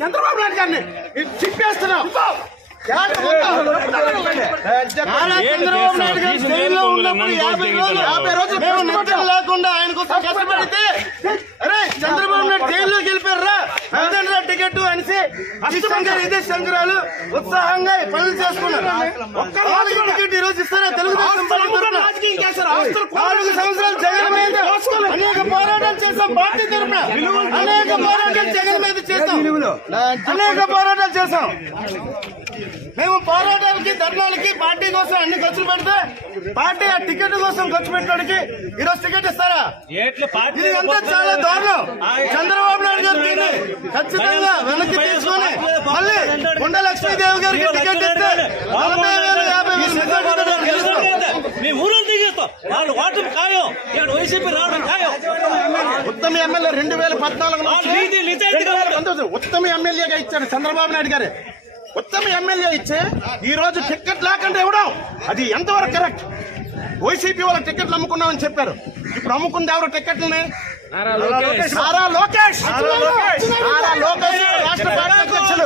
చంద్రబాబు నాయుడు గారిని చిప్పేస్తున్నాం. చంద్రబాబు నాయుడు గారు జైల్లో ఉన్నప్పుడు 50 రోజులు మేము నిద్ర లేకుండా ఆయన కోసం కష్టపడితే అరే చంద్రబాబు నాయుడు జైల్లోకి వెళ్ళిపోయారా టికెట్ అనేసి ఇదే సంగ్రహాలు ఉత్సాహంగా పనులు చేసుకున్నారు. టికెట్ ఈ రోజు ఇస్తారా? తెలుగుదేశం 4 సంవత్సరాలు జగన్ మీద అనేక పోరాటాలు చేస్తాం. పార్టీ తరఫున అనేక పోరాటాలు జగన్ మీద చేస్తాం. అనేక పోరాటాలు చేస్తాం. మేము పోరాటాలకి ధర్నాలకి పార్టీ కోసం అన్ని ఖర్చులు పెడితే పార్టీ ఆ టికెట్ కోసం ఖర్చు పెట్టడానికి ఈరోజు టికెట్ ఇస్తారా? ఇది అంతా చాలా దారుణం. చంద్రబాబు నాయుడు గారు దీన్ని ఖచ్చితంగా వెనక్కి తీసుకుని మళ్ళీ కొండ లక్ష్మీదేవి గారికి టికెట్ ఇస్తే 40,000 50,000 ఉత్తమ ఎమ్మెల్యే 2014 ఉత్తమ ఎమ్మెల్యేగా ఇచ్చారు చంద్రబాబు నాయుడు గారు. ఉత్తమ ఎమ్మెల్యే ఇచ్చే ఈ రోజు టికెట్ లేకుండా ఇవ్వడం అది ఎంతవరకు కరెక్ట్? వైసీపీ వాళ్ళకి టికెట్లు అమ్ముకున్నామని చెప్పారు. ఇప్పుడు అమ్ముకుంది ఎవరు టికెట్లని? నారా లోకేష్ రాష్ట్ర పార్టీ అధ్యక్షులు.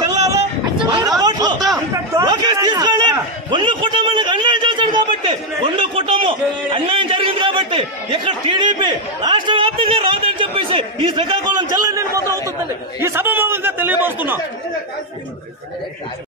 ఒండు కుటుంబానికి అన్యాయం చేశాడు కాబట్టి ఒండు కుటుంబం అన్యాయం జరిగింది కాబట్టి ఇక్కడ టీడీపీ రాష్ట్ర వ్యాప్తంగా రాదని చెప్పేసి ఈ శ్రీకాకుళం జిల్లా నిర్మాతం అవుతుందని ఈ సభాముఖంగా తెలియబోస్తున్నాం.